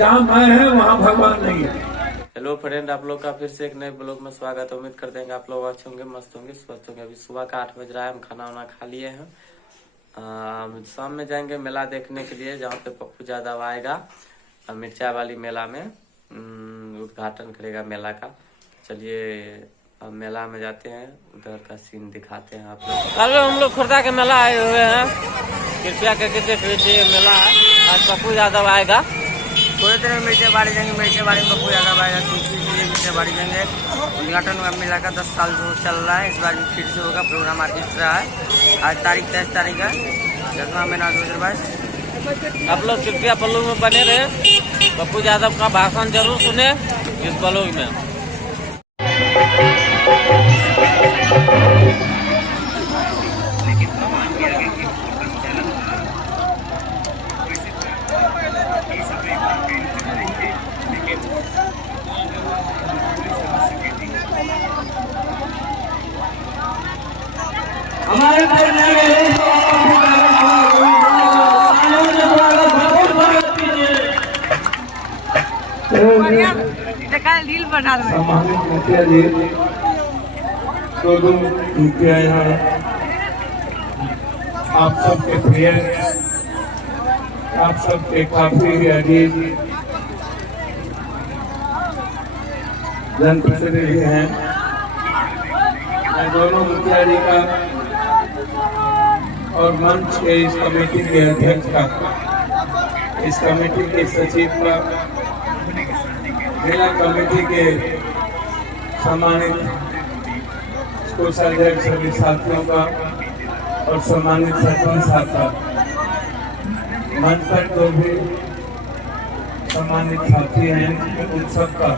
जहाँ मैं है वहाँ भगवान नहीं है। हेलो फ्रेंड, आप लोग का फिर से एक नए ब्लॉग में स्वागत है। उम्मीद करते हैं कि आप लोग अच्छे होंगे, मस्त होंगे, स्वस्थ होंगे। अभी सुबह का 8 बज रहा है, हम खाना वाना खा लिए हैं। शाम में जाएंगे मेला देखने के लिए, जहाँ पे पप्पू यादव आएगा मिर्चा वाली मेला में उद्घाटन करेगा मेला का। चलिए अब मेला में जाते हैं, उधर का सीन दिखाते हैं आप लोग। हेलो, हम लोग खुर्दा के मेला आए हुए हैं। कृपया करके देख लीजिए, मेला है। आज पप्पू यादव आएगा। थोड़ी देर में मिर्चे बाड़ी जाएंगे। मिर्चे बाड़ी में पप्पू यादव आएगा, दूसरी चीज़ें मिर्चे बाड़ी जाएंगे। उद्घाटन का मेला का 10 साल जो चल रहा है, इस बार भी फिर से होगा। प्रोग्राम आज दिख रहा है। आज तारीख 23 तारीख है, 10वां महीना 2022। आप लोग कृपया ब्लॉग में बने रहे, पप्पू यादव का भाषण जरूर सुने इस ब्लॉग में। हमारे रील बना रहे हैं। सम्मानित मुखिया जी, दोनों मुखिया यहाँ आप सबके प्रिय, आप सबके काफी अजीज जनप्रतिनिधि हैं। मैं दोनों मुखिया जी का और मंच के इस कमेटी के अध्यक्ष का, इस कमेटी के सचिव का, जिला कमेटी के सम्मानित कोषाध्यक्ष सभी साथियों का और सम्मानित सरपंच साहब का, मंच पर जो भी सम्मानित साथी हैं उन सब का,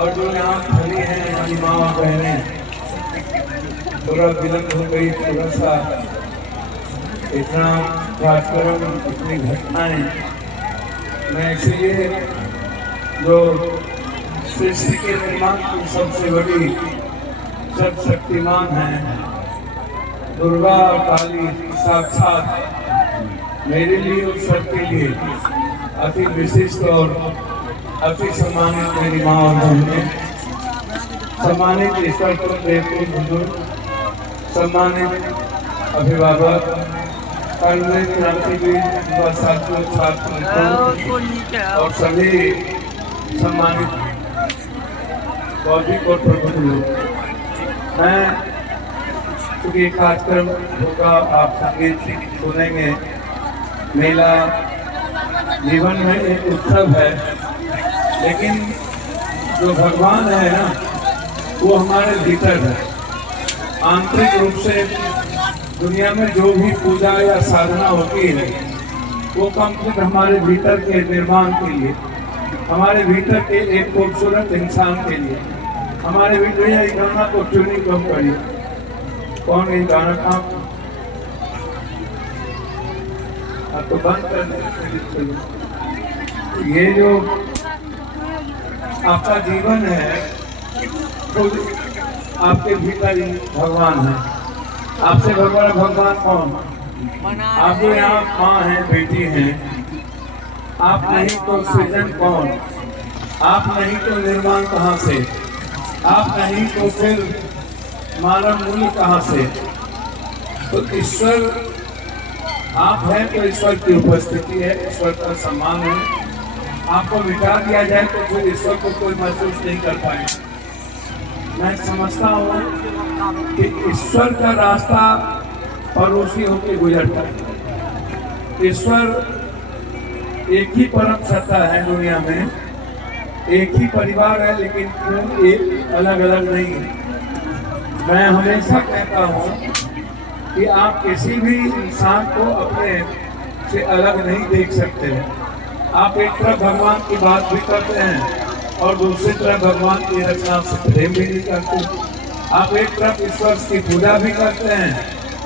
और जो यहाँ खड़ी हैं हमारी माँ और बहनें। थोड़ा विलंब हो गई, थोड़ा सा इतना कार्यक्रम, इतनी घटनाएं, मैं इसलिए जो सृष्टि के निर्माण की सबसे बड़ी शक्तिमान है दुर्गा और काली, साक्षात मेरे लिए और सबके लिए अति विशिष्ट और अति सम्मानित मेरी माँ और बहनें, सम्मानित ईश्वर को देवपुर बुजुर्ग, सम्मानित अभिभावक, क्रांतिवीर, युवा साथियों, छात्र और सभी सम्मानित बौद्धिक और प्रबुद्ध लोग। मैं चूँकि कार्यक्रम होगा, आप संगीत सुनेंगे। मेला जीवन में एक उत्सव है, लेकिन जो भगवान है ना, वो हमारे भीतर है। आंतरिक रूप से दुनिया में जो भी पूजा या साधना होती है, वो कंप्लीट हमारे भीतर के निर्माण के लिए, हमारे भीतर के एक खूबसूरत इंसान के लिए। हमारे भीतर यह गाना को ट्यूनिंग कम करिए। कौन ये गाना था? आप तो बंद कर दें। ये जो आपका जीवन है, तो आपके भीतर ही भगवान है। आपसे भगवान कौन? आप जो यहाँ माँ हैं, बेटी हैं, आप नहीं तो सृजन कौन? आप नहीं तो निर्माण कहाँ से? आप नहीं तो फिर मानव मूल्य कहाँ से? तो ईश्वर आप हैं, तो ईश्वर की उपस्थिति है, ईश्वर का सम्मान है। आपको मिटा दिया जाए तो फिर ईश्वर को कोई महसूस नहीं कर पाएगा। मैं समझता हूँ कि ईश्वर का रास्ता पड़ोसी होकर गुजरता है। ईश्वर एक ही परम सत्ता है दुनिया में, एक ही परिवार है, लेकिन एक अलग अलग नहीं है। मैं हमेशा कहता हूँ कि आप किसी भी इंसान को अपने से अलग नहीं देख सकते। आप एक तरफ भगवान की बात भी करते हैं और दूसरी तरफ भगवान की रचना से प्रेम भी नहीं करते। आप एक तरफ ईश्वर की पूजा भी करते हैं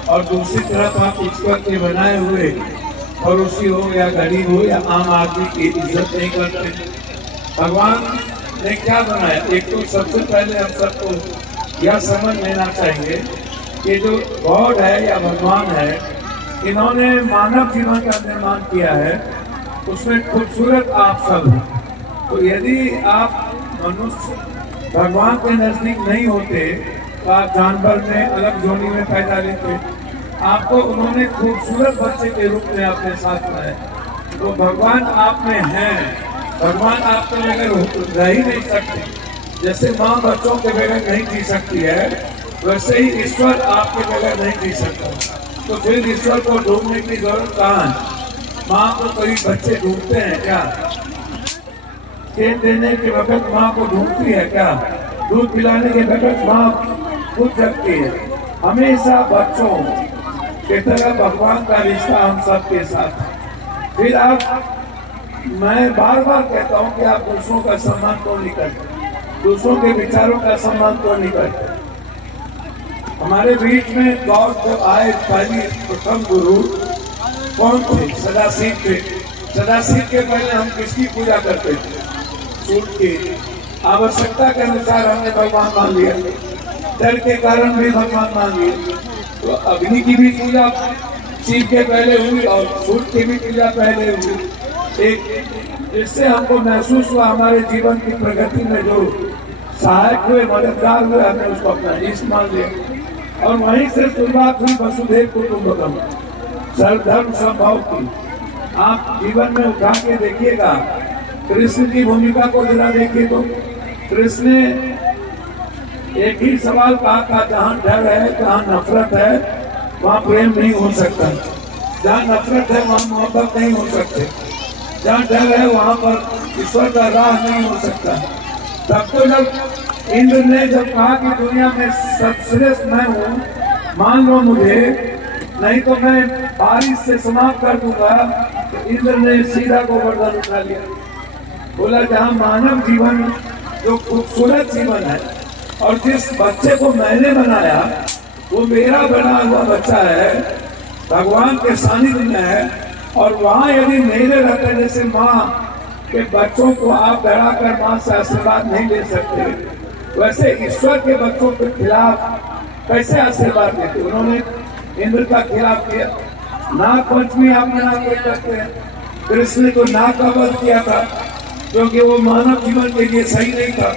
और दूसरी तरफ आप ईश्वर के बनाए हुए पड़ोसी हो या गरीब हो या आम आदमी की इज्जत नहीं करते। भगवान ने क्या बनाया? एक तो सबसे पहले हम सबको यह समझ लेना चाहिए कि जो गॉड है या भगवान है, इन्होंने मानव जीवन का निर्माण किया है उसमें खूबसूरत आप सब हैं। तो यदि आप मनुष्य भगवान के नजदीक नहीं होते तो आप जानवर में अलग जोड़ी में पैदा लेते। आपको उन्होंने खूबसूरत बच्चे के रूप में अपने साथ लाया। तो भगवान आप में हैं, भगवान आपके बगैर रह ही नहीं सकते। जैसे माँ बच्चों के बगैर नहीं जी सकती है, वैसे ही ईश्वर आपके बगैर नहीं जी सकता। तो फिर ईश्वर को ढूंढने की जरूरत कहाँ है? माँ को कई बच्चे ढूंढते हैं क्या? खेल देने के वक्त माँ को ढूंढती है क्या? दूध पिलाने के वक्त माँ खुद जगती है। हमेशा बच्चों की तरह भगवान का रिश्ता हम सबके साथ है। फिर मैं बार बार कहता हूँ कि आप दूसरों का सम्मान क्यों नहीं करते, दूसरों के विचारों का सम्मान क्यों नहीं करते। हमारे बीच में गौर जब आए पहली प्रथम गुरु कौन थे? सदाशिव थे। सदाशिव के पहले हम किसकी पूजा करते थे? सूर्य की। आवश्यकता के अनुसार हमने भगवान मान लिया, डर के कारण भी भगवान मान लिया। तो अग्नि की भी पूजा शिव के पहले हुई और सूर्य की भी पूजा पहले हुई। एक इससे हमको महसूस हुआ हमारे जीवन की प्रगति में जो सहायक हुए, मददगार हुए, हमने उसको अपना इष्ट मान लिया। और वहीं से शुरुआत हुई वसुधैव कुटुंबकम, सर्वधर्म समभाव की। आप जीवन में उठा के देखिएगा, कृष्ण की भूमिका को जरा देखिए तो कृष्ण ने एक ही सवाल कहा था, जहाँ डर है, जहाँ नफरत है, वहाँ प्रेम नहीं हो सकता। जहाँ नफरत है वहाँ मोहब्बत नहीं हो सकते। जहाँ डर है वहाँ पर ईश्वर का राह नहीं हो सकता। तब तो जब इंद्र ने जब कहा कि दुनिया में सर्वश्रेष्ठ मैं हूँ, मान लो मुझे, नहीं तो मैं बारिश से समाप्त कर दूंगा, तो इंद्र ने सीधा गोवर्धन उठा लिया। बोला जहाँ मानव जीवन जो खूबसूरत जीवन है और जिस बच्चे को मैंने बनाया वो मेरा बना हुआ बच्चा है, भगवान के सानिध्य में है, और वहाँ यदि मेरे रहते जैसे माँ के बच्चों को आप डरा कर माँ से आशीर्वाद नहीं ले सकते, वैसे ईश्वर के बच्चों के खिलाफ कैसे आशीर्वाद देते? उन्होंने इंद्र का खिलाफ किया। नाग पंचमी आप नाग करते हैं, कृष्ण को नाग का वध किया था क्योंकि वो मानव जीवन के लिए सही नहीं था।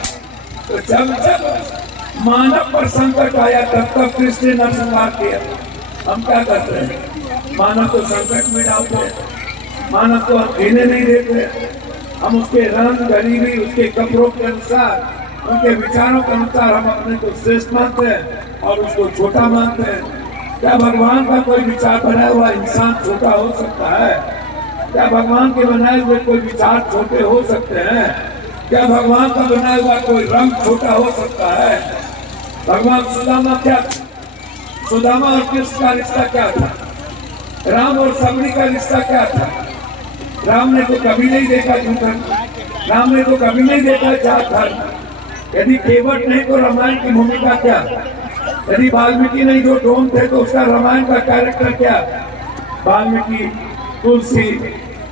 तो जब जब मानव पर संकट आया तब तक कृष्ण ने नरसंहार किया। हम क्या करते हैं? मानव को संकट में डालते हैं, मानव को हम जीने नहीं देते। हम उसके रंग, गरीबी, उसके कपड़ों के अनुसार, उनके विचारों के अनुसार हम अपने को श्रेष्ठ मानते हैं और उसको छोटा मानते हैं। क्या भगवान का कोई विचार बनाया हुआ इंसान छोटा हो सकता है? क्या भगवान के बनाए हुए कोई विचार छोटे हो सकते हैं? क्या भगवान का बनाया हुआ कोई रंग छोटा हो सकता है? भगवान सुदामा क्या था? सुदामा और कृष्ण का रिश्ता क्या था? राम और सबरी का रिश्ता क्या था? राम ने तो कभी नहीं देखा झूठन, राम ने तो कभी नहीं देखा जात धर्म। यदि केवट नहीं तो रामायण की भूमिका क्या? यदि वाल्मीकि नहीं जो डोम थे तो उसका रामायण का कैरेक्टर क्या? वाल्मीकि, तुलसी,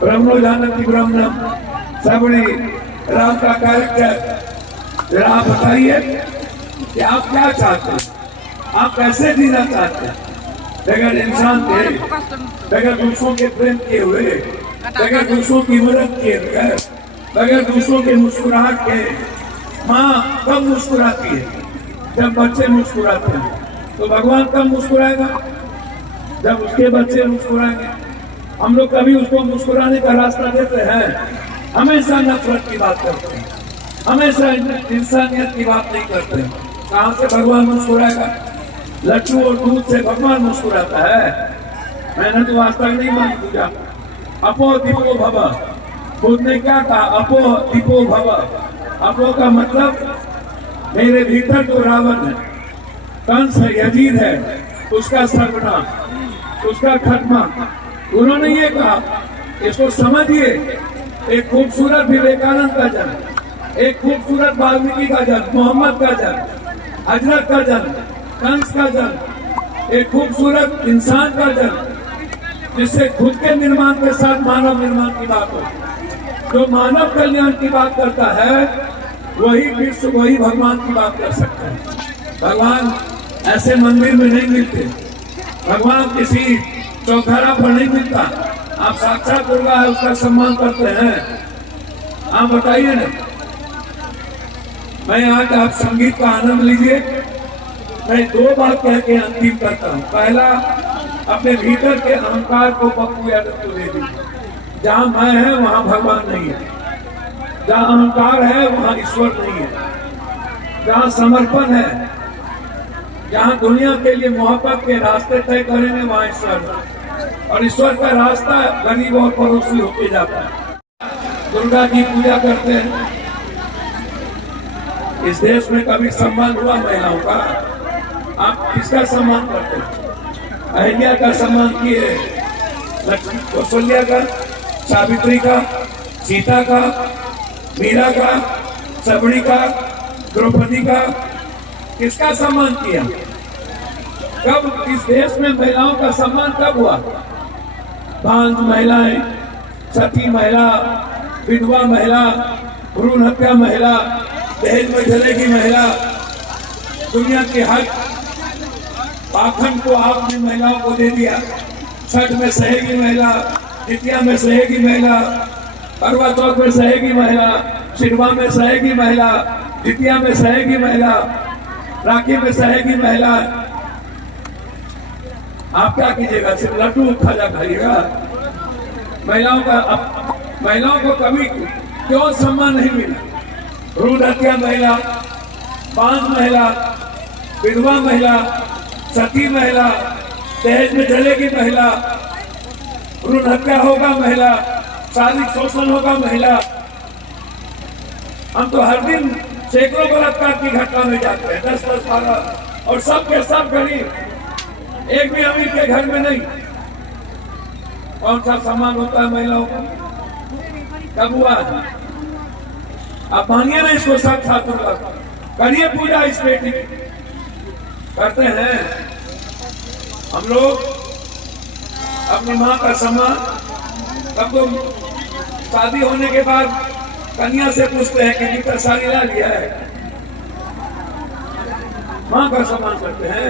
ब्रह्मो जानती ब्रह्मणम, सबरी, राम का कैरेक्टर। जरा आप बताइए कि आप क्या चाहते हैं? आप कैसे जीना चाहते हैं? बगैर इंसान के, बगैर दूसरों के प्रेम किए हुए, बगैर दूसरों की मदद किए बगैर, बगैर दूसरों के मुस्कुराहट के। माँ कब मुस्कुराती है? जब बच्चे मुस्कुराते हैं। तो भगवान कब मुस्कुराएगा? जब उसके बच्चे मुस्कुराएंगे। हम लोग कभी उसको मुस्कुराने का रास्ता देते हैं? हमेशा नफरत की बात करते हैं, हमेशा इंसानियत की बात नहीं करते। कहाँ से भगवान मुस्कुराएगा? लड्डू और दूध से भगवान मुस्कुराता है? मैंने तो आज तक नहीं मान पूजा। अपो दीपो भव, खुद ने क्या कहा? अपो दीपो भव। अपो का मतलब मेरे भीतर जो रावण है, कंस है, यजीद है, उसका सर्वनाश, उसका खत्मा। उन्होंने ये कहा, इसको समझिए। एक खूबसूरत विवेकानंद का जन्म, एक खूबसूरत वाल्मीकि का जन्म, मोहम्मद का जन्म, हजरत का जन्म, कंस का जन्म, एक खूबसूरत इंसान का जन्म जिससे खुद के निर्माण के साथ मानव निर्माण की बात हो। जो मानव कल्याण की बात करता है वही विश्व, वही भगवान की बात कर सकता है। भगवान ऐसे मंदिर में नहीं मिलते, भगवान किसी चौथारा पर नहीं मिलता। आप साक्षात दुर्गा है उसका सम्मान करते हैं? आप बताइए ना। मैं आज आप संगीत का आनंद लीजिए। मैं 2 बात कह के अंतिम करता हूँ। पहला, अपने भीतर के अहंकार को पप्पू यादव को दे दीजिए। जहाँ मैं है वहाँ भगवान नहीं है, जहाँ अहंकार है वहाँ ईश्वर नहीं है, जहाँ समर्पण है, जहाँ दुनिया के लिए मोहब्बत के रास्ते तय करेंगे वहाँ ईश्वर है। और ईश्वर का रास्ता गरीब और पड़ोसी होके जाता है। दुर्गा की पूजा करते हैं। इस देश में कभी सम्मान हुआ महिलाओं का? आप किसका सम्मान करते हैं? अहिल्या का सम्मान किए, लक्ष्मी कौशल्या का, सावित्री का, सीता का, मीरा का, सबड़ी का, द्रौपदी का, किसका सम्मान किया? कब इस देश में महिलाओं का सम्मान कब हुआ? बांझ महिलाएं, सती महिला, विधवा महिला, भ्रूण हत्या महिला, दहेज में जलेगी महिला, दुनिया के हक पाखंड को आपने महिलाओं को दे दिया। छठ में सहेगी महिला, जितिया में सहेगी महिला, करवा चौथ में सहेगी महिला, सिरवा में सहेगी महिला, जितिया में सहेगी महिला, राखी में सहेगी महिला। आप क्या कीजिएगा? सिर्फ लड्डू खाजा खाइएगा? महिलाओं को कभी क्यों सम्मान नहीं मिला? भ्रूण हत्या महिला, बांझ महिला, विधवा महिला, सती महिला, दहेज में जलेगी महिला, भ्रूण हत्या होगा महिला, शारीरिक शोषण होगा महिला। हम तो हर दिन सैकड़ों बलात्कार की घटना में जाते हैं, 10-10, 12, और सब के सब गरीब, एक भी अमीर के घर में नहीं। कौन सा सम्मान होता है महिलाओं का? कब हुआ? आप मानिए ना इसको, साक्षात दुर्गा करिए पूजा इस बेटी की। करते हैं हम लोग अपनी माँ का सम्मान। तब तो शादी होने के बाद कन्या से पूछते हैं कि बेटा साड़ी ला लिया है? माँ का सम्मान करते हैं।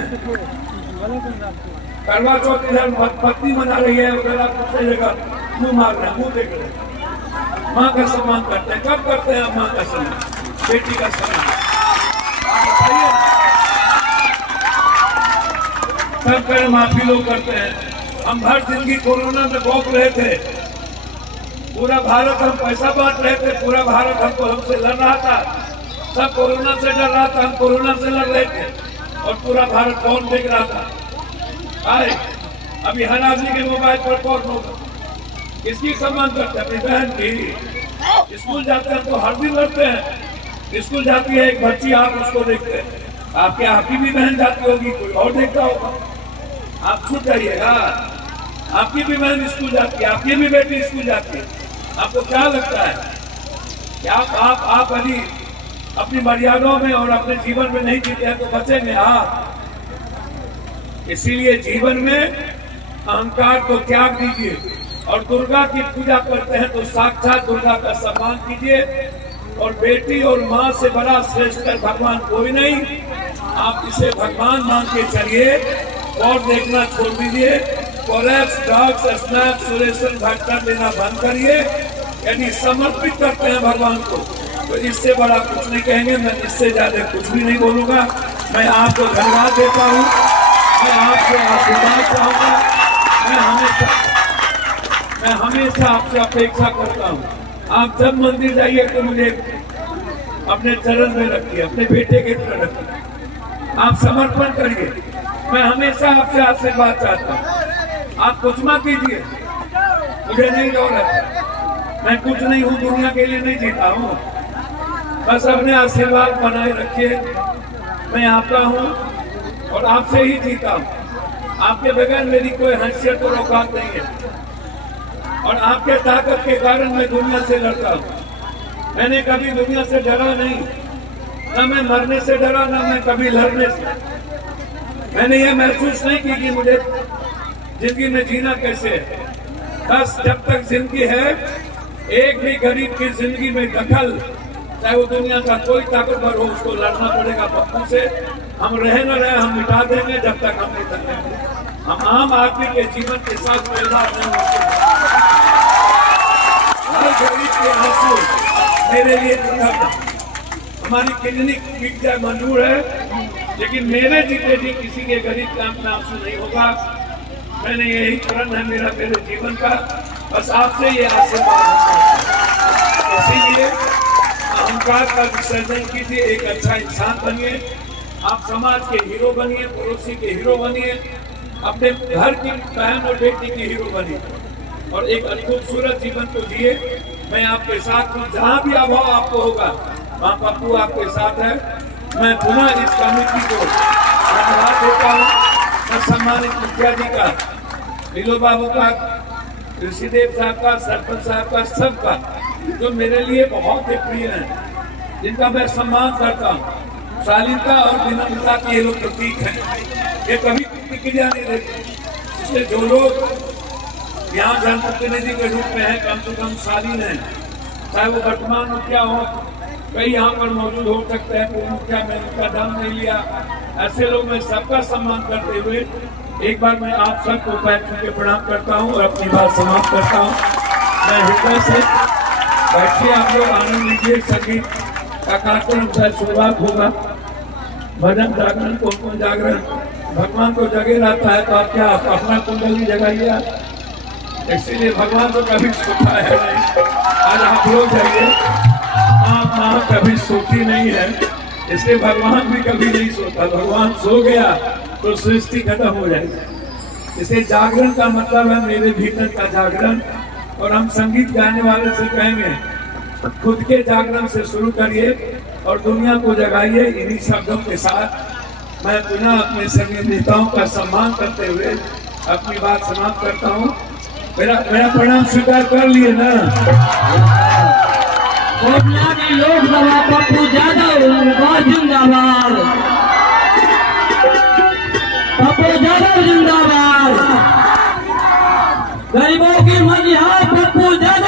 करवा चौथ इधर पत्नी मना रही है, उधर आप पूछेगा मुंह मार रहे हैं, मुंह देख रहे हैं। माँ का सम्मान करते हैं। कब करते हैं माँ का सम्मान, बेटी का सम्मान? सब कर माफी लोग करते हैं। हम हर जिंदगी कोरोना में भोग रहे थे। पूरा भारत हम पैसा बांट रहे थे, पूरा भारत हमसे लड़ रहा था। सब कोरोना से डर रहा था, हम कोरोना से लड़ रहे थे, और पूरा भारत कौन देख रहा था? आए अभी हर आदमी के मोबाइल पर कौन होगा? किसकी सम्मान करते हैं? अपनी बहन की। स्कूल जाते हैं तो हर दिन लड़ते हैं। स्कूल जाती है एक बच्ची, आप उसको देखते हैं। आपकी भी बहन जाती होगी, कोई और देखता होगा, आप छूट जाइएगा। आपकी भी बहन स्कूल जाती है, आपकी भी बेटी स्कूल जाती है। आपको क्या लगता है कि आप अभी अपनी मर्यादाओं में और अपने जीवन में नहीं जीते हैं तो बचेंगे आप? इसीलिए जीवन में अहंकार को त्याग दीजिए और दुर्गा की पूजा करते हैं तो साक्षात दुर्गा का सम्मान कीजिए। और बेटी और माँ से बड़ा श्रेष्ठ भगवान कोई नहीं। आप इसे भगवान मान के चलिए और देखना छोड़ दीजिए। कोलैप्स, ड्रग्स, स्नैप, सुरेशन घटना देना बंद करिए। यदि समर्पित करते हैं भगवान को तो इससे बड़ा कुछ नहीं कहेंगे। मैं इससे ज्यादा कुछ भी नहीं बोलूंगा। मैं आपको धन्यवाद देता हूँ, मैं आपसे आशीर्वाद चाहूंगा। मैं हमेशा आपसे अपेक्षा करता हूँ, आप जब मंदिर जाइए तो मुझे अपने चरण में रखिए, अपने बेटे के तरह रखिए, आप समर्पण करिए। मैं हमेशा आपसे आशीर्वाद चाहता हूँ। आप कुछ मत कीजिए, मुझे नहीं जरूरत, मैं कुछ नहीं हूँ, दुनिया के लिए नहीं जीता हूँ। बस अपने आशीर्वाद बनाए रखिए। मैं आपका हूँ और आपसे ही जीता हूँ। आपके बगैर मेरी कोई हैसियत और औकात नहीं है और आपके ताकत के कारण मैं दुनिया से लड़ता हूँ। मैंने कभी दुनिया से डरा नहीं, न मैं मरने से डरा, न मैं कभी लड़ने से। मैंने ये महसूस नहीं की कि मुझे जिंदगी में जीना कैसे है। बस जब तक जिंदगी है, एक भी गरीब की जिंदगी में दखल, चाहे वो दुनिया का कोई ताकतवर हो, उसको लड़ना पड़ेगा पप्पू से। हम रहे न रहे, हम मिटा देंगे जब तक हम नहीं करेंगे। हम आम आदमी के जीवन के साथ खिलवाड़ नहीं होते। गरीब के आंसू मेरे लिए दुर्लभ। हमारी किडनी बिक जाए मंजूर है, लेकिन मेरे जीते जी किसी के गरीब का आंसू नहीं होगा। मैंने यही प्रण है मेरे जीवन का, बस आपसे ये आशीर्वाद। इसीलिए अहंकार का विसर्जन कीजिए, एक अच्छा इंसान बनिए, आप समाज के हीरो बनिए, पड़ोसी के हीरो बनिए, अपने घर की बहन और बेटी के हीरो बनिए और एक खूबसूरत जीवन को जिए। मैं आपके साथ हूँ, जहाँ भी अभाव आपको होगा वहाँ पप्पू आपके साथ है। मैं पुनः इस कमेटी को धन्यवाद देता हूँ। मैं सम्मानित मुखिया जी का, लीलो बाबू का, ऋषिदेव साहब का, सरपंच साहब का, सबका, जो मेरे लिए बहुत ही प्रिय हैं, जिनका मैं सम्मान करता हूँ। शालीनता और विनम्रता के ये लोग प्रतीक हैं, ये कभी प्रतिक्रिया नहीं देते। इसलिए जो लोग यहाँ जनप्रतिनिधि के रूप में है, कम से कम शालीन है, चाहे वो वर्तमान मुखिया हो, कई यहाँ पर मौजूद हो सकते हैं, पूर्व मुखिया मैंने उनका नाम नहीं लिया, ऐसे लोग मैं सबका सम्मान करते हुए एक बार मैं आप सबको पैर छू के प्रणाम करता हूँ और अपनी बात समाप्त करता हूँ। मैं हृदय से बैठिए, आप लोग आनंद लीजिए। संगीत का कार्यक्रम से शुरुआत होगा, भजन जागरण को जागरण भगवान को जगे रहता है, तो आप क्या अपना कुंडली जगाइए, इसीलिए भगवान को कभी सोता है नहीं। आज आप लोग जाइए, माँ कभी सोती नहीं है, इसलिए भगवान भी कभी नहीं सोता। भगवान सो गया तो सृष्टि खत्म हो जाएगी। इसे जागरण का मतलब है मेरे भीतर का जागरण। और हम संगीत गाने वाले से कहेंगे, खुद के जागरण से शुरू करिए और दुनिया को जगाइए। इन्हीं शब्दों के साथ मैं पुनः अपने संगीत नेताओं का सम्मान करते हुए अपनी बात समाप्त करता हूँ। मेरा प्रणाम स्वीकार कर लिए ना। लोकसभा पप्पू यादव जिंदाबाद, पप्पू यादव जिंदाबाद, गरीबों की मजिहा पप्पू यादव